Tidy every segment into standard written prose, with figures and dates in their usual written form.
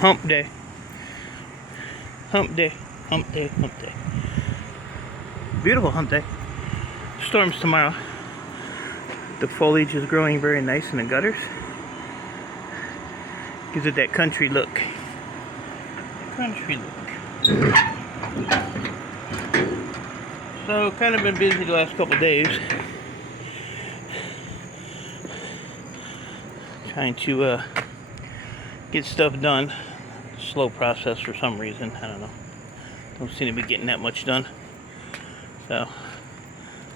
Hump day. Hump day. Hump day. Hump day. Beautiful hump day. Storms tomorrow. The foliage is growing very nice in the gutters. Gives it that country look. Country look. So, kind of been busy the last couple days. Trying to get stuff done. Slow process for some reason. I don't know. Don't seem to be getting that much done. So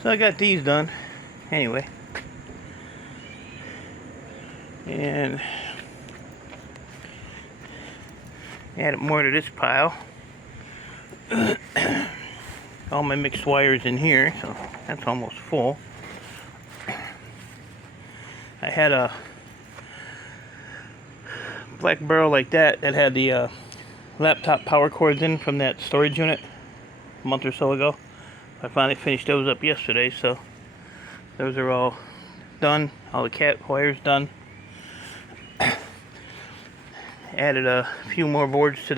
I got these done. Anyway. And added more to this pile. All my mixed wires in here, so that's almost full. I had a black barrel like that had the laptop power cords in from that storage unit a month or so ago. I finally finished those up yesterday, so those are all done. All the cat wires done. Added a few more boards to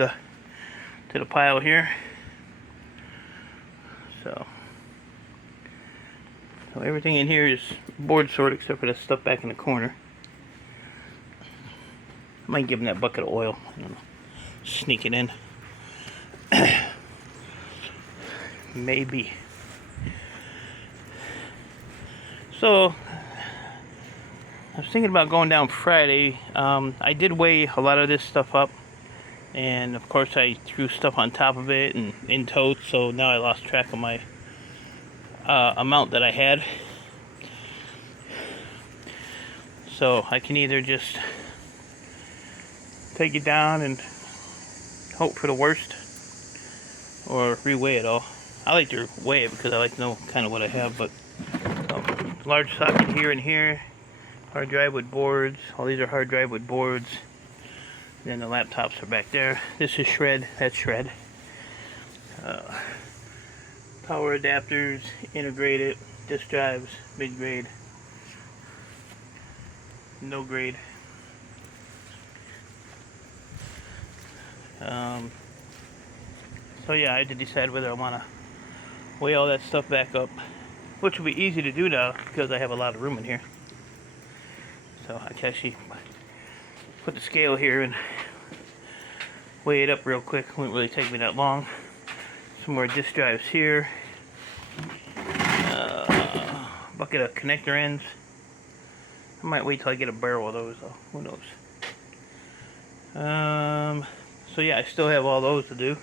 the pile here. So everything in here is Boardsort except for that stuff back in the corner. I might give him that bucket of oil. I don't know. Sneak it in. Maybe. So I was thinking about going down Friday. I did weigh a lot of this stuff up, and of course I threw stuff on top of it and in totes, so now I lost track of my amount that I had. So I can either just take it down and hope for the worst, or reweigh it all. I like to weigh it because I like to know kind of what I have. But large socket here and here, hard drive with boards. All these are hard drive with boards. Then the laptops are back there. This is shred. That's shred. Power adapters, integrated, disk drives, mid grade, no grade. So yeah, I had to decide whether I want to weigh all that stuff back up, which will be easy to do now because I have a lot of room in here. So I can actually put the scale here and weigh it up real quick. It won't really take me that long. Some more disk drives here. Bucket of connector ends. I might wait till I get a barrel of those though. Who knows? So yeah, I still have all those to do.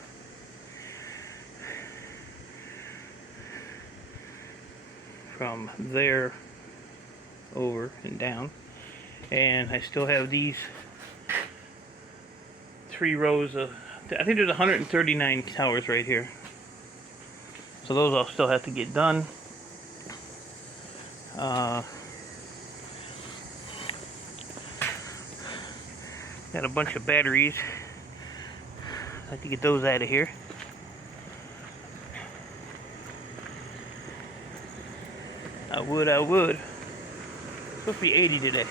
From there over and down. And I still have these 3 rows of, I think there's 139 towers right here. So those I'll still have to get done. Got a bunch of batteries. I have to get those out of here. I would. It's supposed to be 80 today.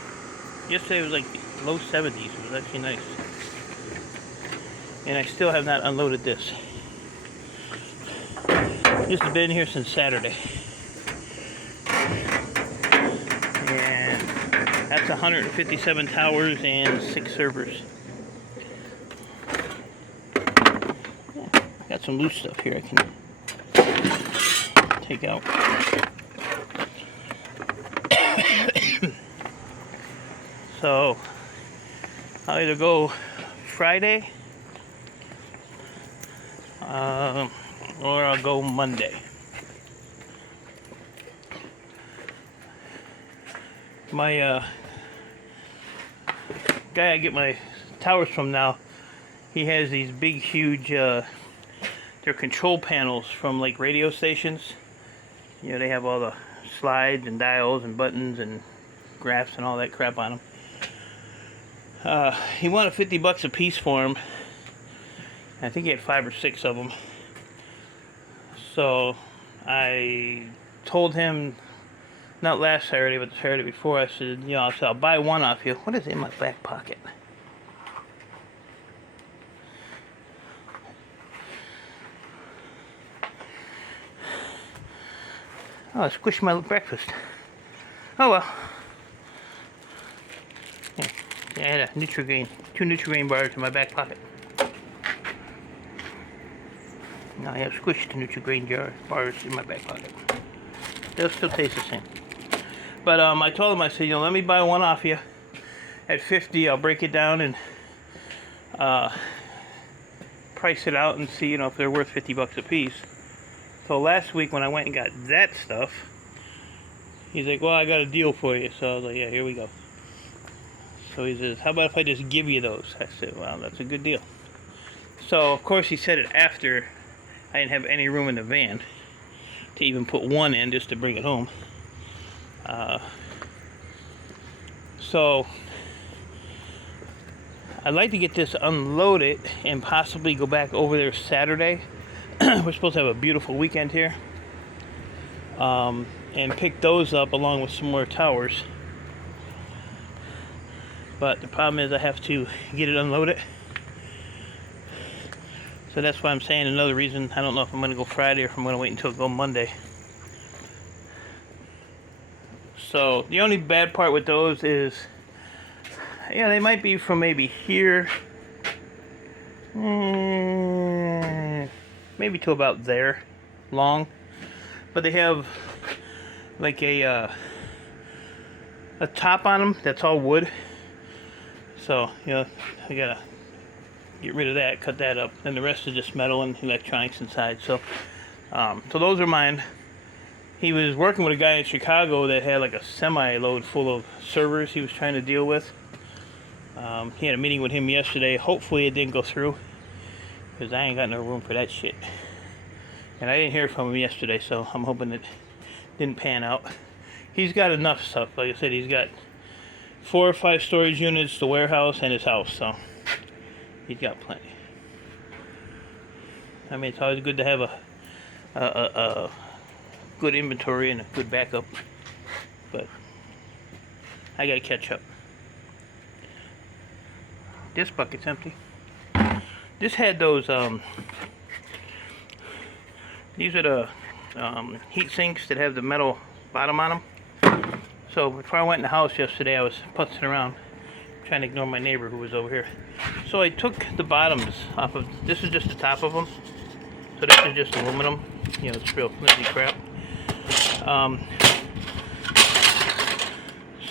Yesterday it was like low 70s. It was actually nice. And I still have not unloaded this. This has been here since Saturday. And that's 157 towers and 6 servers. Got some loose stuff here I can take out. So I'll either go Friday or I'll go Monday. My guy I get my towers from now, he has these big huge they're control panels from like radio stations. You know, they have all the slides and dials and buttons and graphs and all that crap on them. He wanted $50 a piece for them. I think he had 5 or 6 of them. So I told him, not last Saturday, but the Saturday before, I said, you know, I'll buy one off you. What is in my back pocket? Oh, I squished my breakfast. Oh well. Yeah, I had a Nutrigrain, 2 Nutrigrain bars in my back pocket. Now I have squished Nutrigrain bars in my back pocket. They'll still taste the same. But I told him, I said, let me buy one off you at 50. I'll break it down and price it out and see, if they're worth 50 bucks a piece. So last week when I went and got that stuff, he's like, well, I got a deal for you. So I was like, yeah, here we go. So he says, how about if I just give you those? I said, well, that's a good deal. So of course he said it after I didn't have any room in the van to even put one in just to bring it home. So I'd like to get this unloaded and possibly go back over there Saturday. We're supposed to have a beautiful weekend here. And pick those up along with some more towers. But the problem is I have to get it unloaded. So that's why I'm saying another reason. I don't know if I'm going to go Friday or if I'm going to wait until go Monday. So the only bad part with those is, they might be from maybe here, maybe to about there, long. But they have like a top on them that's all wood. So, I gotta get rid of that, cut that up. And the rest is just metal and electronics inside. So, so those are mine. He was working with a guy in Chicago that had like a semi-load full of servers he was trying to deal with. He had a meeting with him yesterday. Hopefully it didn't go through, because I ain't got no room for that shit. And I didn't hear from him yesterday, so I'm hoping it didn't pan out. He's got enough stuff. Like I said, he's got 4 or 5 storage units, the warehouse, and his house. So he's got plenty. I mean, it's always good to have a good inventory and a good backup. But I gotta catch up. This bucket's empty. This had those, these are the heat sinks that have the metal bottom on them. So before I went in the house yesterday, I was putzing around trying to ignore my neighbor who was over here. So I took the bottoms off of, this is just the top of them. So this is just aluminum. It's real flimsy crap.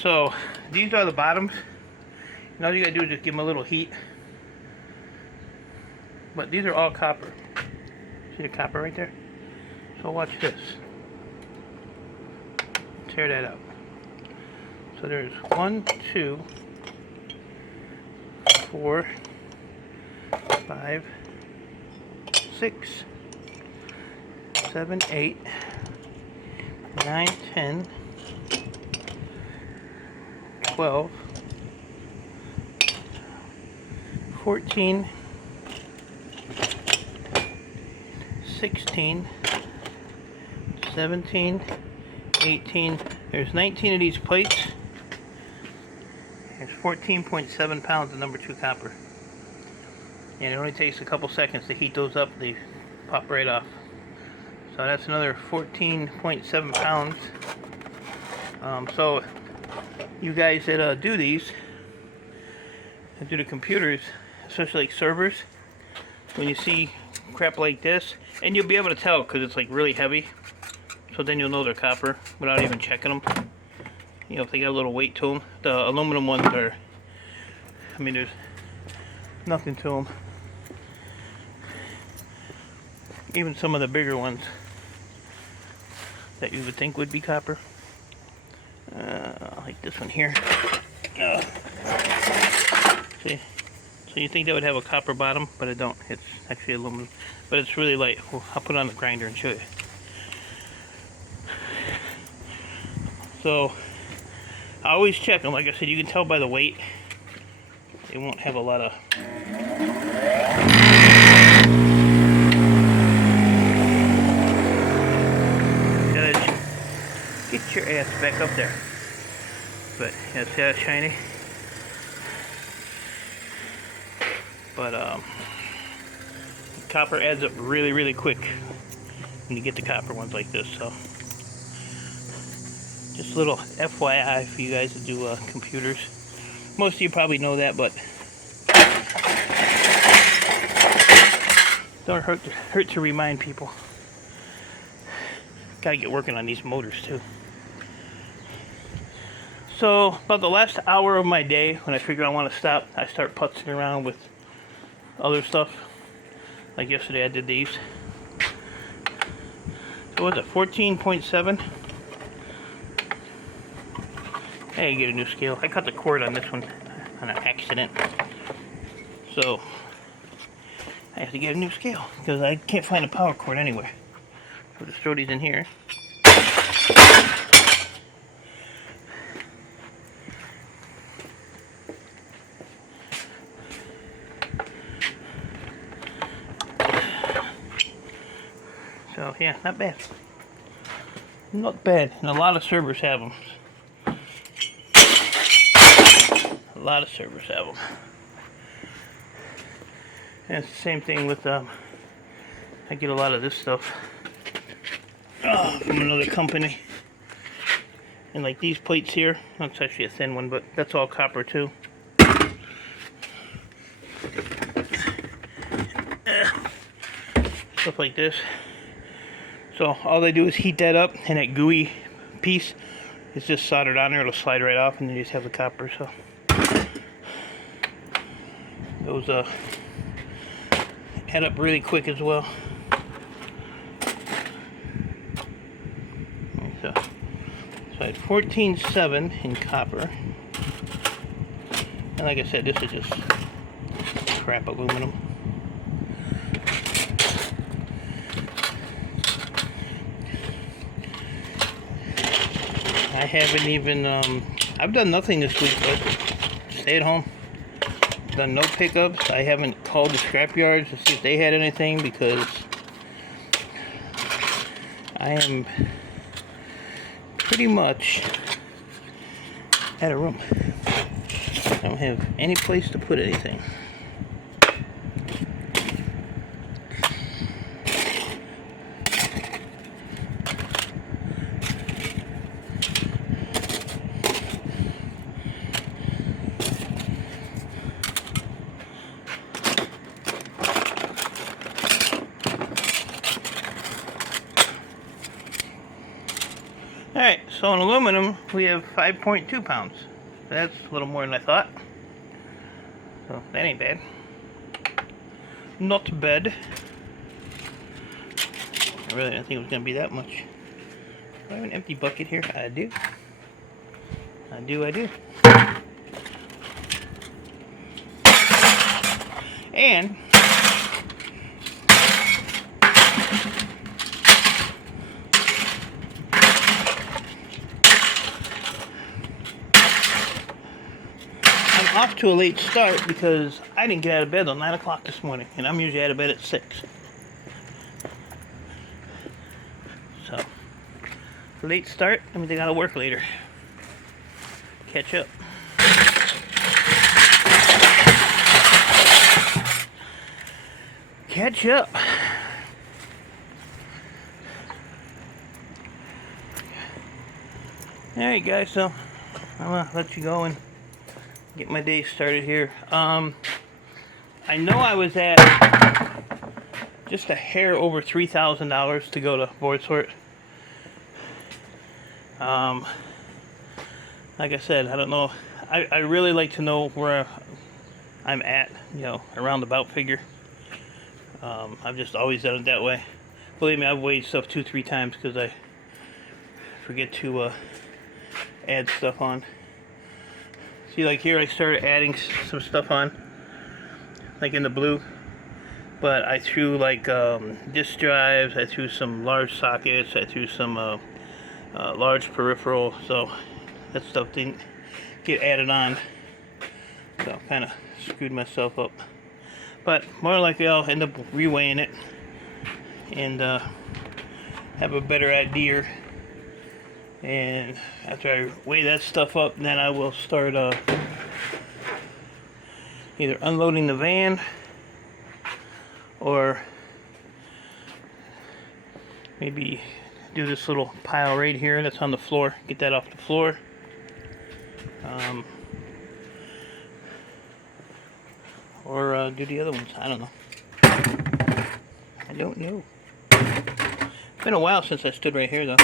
So these are the bottoms. And all you gotta do is just give them a little heat. But these are all copper. See the copper right there? So watch this. Tear that out. So there's 1, 2, 4, 5, 6, 7, 8, 9, 10, 12, 14, 16, 17, 18, there's 19 of these plates. There's 14.7 pounds of number 2 copper. And it only takes a couple seconds to heat those up, they pop right off. So that's another 14.7 pounds. So you guys that do these, that do the computers, especially like servers, when you see crap like this, and you'll be able to tell because it's like really heavy, so then you'll know they're copper without even checking them. If they got a little weight to them. The aluminum ones are, there's nothing to them. Even some of the bigger ones that you would think would be copper, like this one here. See, so you think that would have a copper bottom, but it don't. It's actually aluminum, but it's really light. I'll put it on the grinder and show you. So I always check them. Like I said, you can tell by the weight. They won't have a lot of. Get your ass back up there. But yeah, see how it's shiny? But copper adds up really, really quick when you get the copper ones like this. So Just a little FYI for you guys to do computers. Most of you probably know that, but don't hurt to remind people. Gotta get working on these motors too. So about the last hour of my day, when I figure I want to stop, I start putzing around with other stuff. Like yesterday I did these. So what was it, 14.7? Hey, you get a new scale. I cut the cord on this one on an accident. So I have to get a new scale because I can't find a power cord anywhere. So just throw these in here. So yeah, not bad. Not bad. And a lot of servers have them. A lot of servers have them. And it's the same thing with, I get a lot of this stuff from another company. And like these plates here, that's actually a thin one, but that's all copper too. Stuff like this. So all they do is heat that up, and that gooey piece is just soldered on there. It'll slide right off, and then you just have the copper. So those add up really quick as well. So I had 14.7 in copper, and like I said, this is just crap aluminum. I haven't even, I've done nothing this week but stay at home. Done no pickups. I haven't called the scrap yards to see if they had anything because I am pretty much out of room. I don't have any place to put anything. Alright, so in aluminum we have 5.2 pounds. That's a little more than I thought. So that ain't bad. Not bad. I really didn't think it was going to be that much. Do I have an empty bucket here? I do. I do. And I'm off to a late start because I didn't get out of bed till 9 o'clock this morning, and I'm usually out of bed at 6. So, late start, that means I gotta work later. Catch up. Catch up. Alright guys, so I'm gonna let you go and get my day started here. I know I was at just a hair over $3,000 to go to Boardsort. Like I said, I don't know. I really like to know where I'm at, you know, a roundabout figure. I've just always done it that way. Believe me, I've weighed stuff 2-3 times because I forget to add stuff on. See, like here I started adding some stuff on, like in the blue, but I threw like disk drives, I threw some large sockets, I threw some large peripheral, so that stuff didn't get added on, so kind of screwed myself up. But more likely I'll end up reweighing it and have a better idea. And after I weigh that stuff up, then I will start either unloading the van or maybe do this little pile right here that's on the floor. Get that off the floor. Or do the other ones. I don't know. I don't know. It's been a while since I stood right here, though.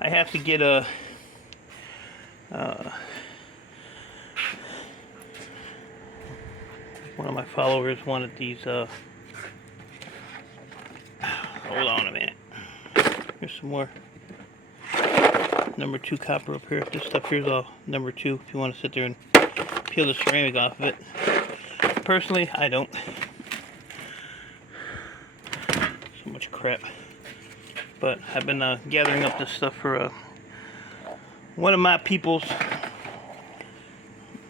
I have to get a one of my followers wanted these hold on a minute. Here's some more number 2 copper up here. This stuff here's all number 2 if you want to sit there and peel the ceramic off of it. Personally, I don't. So much crap. But I've been gathering up this stuff for one of my peoples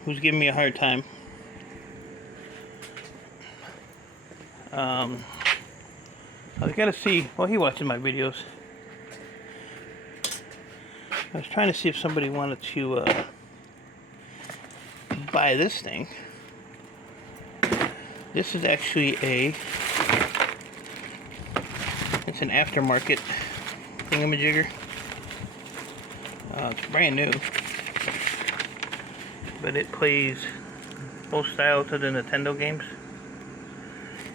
who's giving me a hard time. I was gonna see, well, he watches my videos. I was trying to see if somebody wanted to buy this thing. This is actually it's an aftermarket thingamajigger. It's brand new, but it plays both styles of the Nintendo games.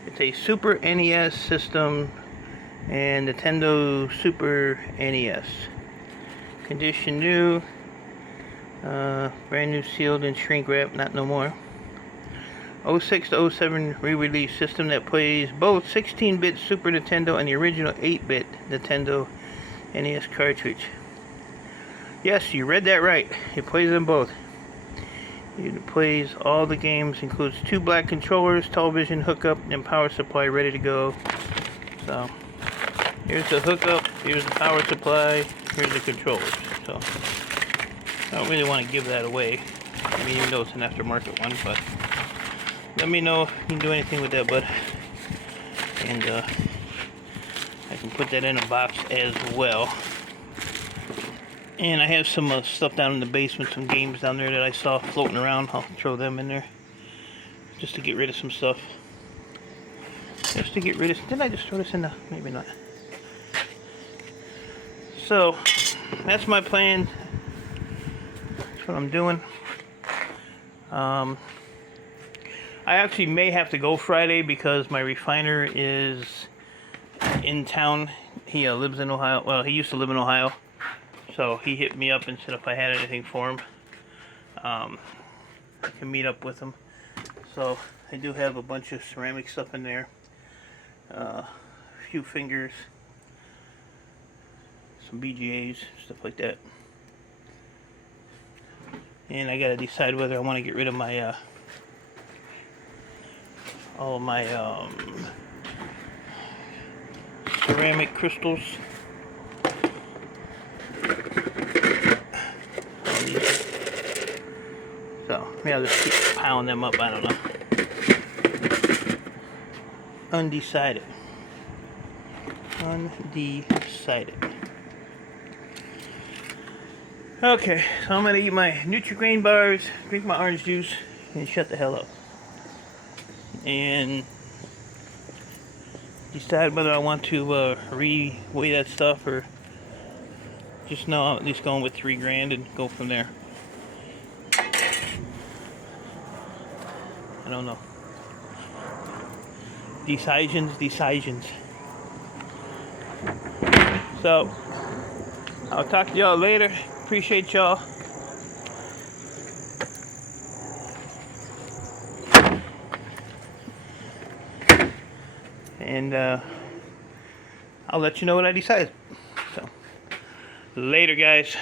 It's a Super NES system and Nintendo Super NES. Condition new, brand new, sealed and shrink wrap, not no more. 06 to 07 re-release system that plays both 16-bit Super Nintendo and the original 8-bit Nintendo NES cartridge. Yes, you read that right. It plays them both. It plays all the games, includes 2 black controllers, television hookup, and power supply ready to go. So, here's the hookup, here's the power supply, here's the controllers. So, I don't really want to give that away. I mean, even though it's an aftermarket one, but let me know if you can do anything with that, bud. And I can put that in a box as well. And I have some stuff down in the basement, some games down there that I saw floating around. I'll throw them in there just to get rid of some stuff. Didn't I just throw this in the... maybe not. So, that's my plan. That's what I'm doing. I actually may have to go Friday because my refiner is in town. He lives in Ohio. Well, he used to live in Ohio. So he hit me up and said if I had anything for him, I can meet up with him. So I do have a bunch of ceramic stuff in there. A few fingers, some BGAs, stuff like that. And I gotta decide whether I want to get rid of my all of my ceramic crystals. So, maybe I'll just keep piling them up, I don't know. Undecided. Okay, so I'm gonna eat my Nutri-Grain bars, drink my orange juice, and shut the hell up. And decide whether I want to re-weigh that stuff or just know I'm at least going with $3,000 and go from there. I don't know. Decisions. So, I'll talk to y'all later. Appreciate y'all. And I'll let you know what I decide. So, later, guys.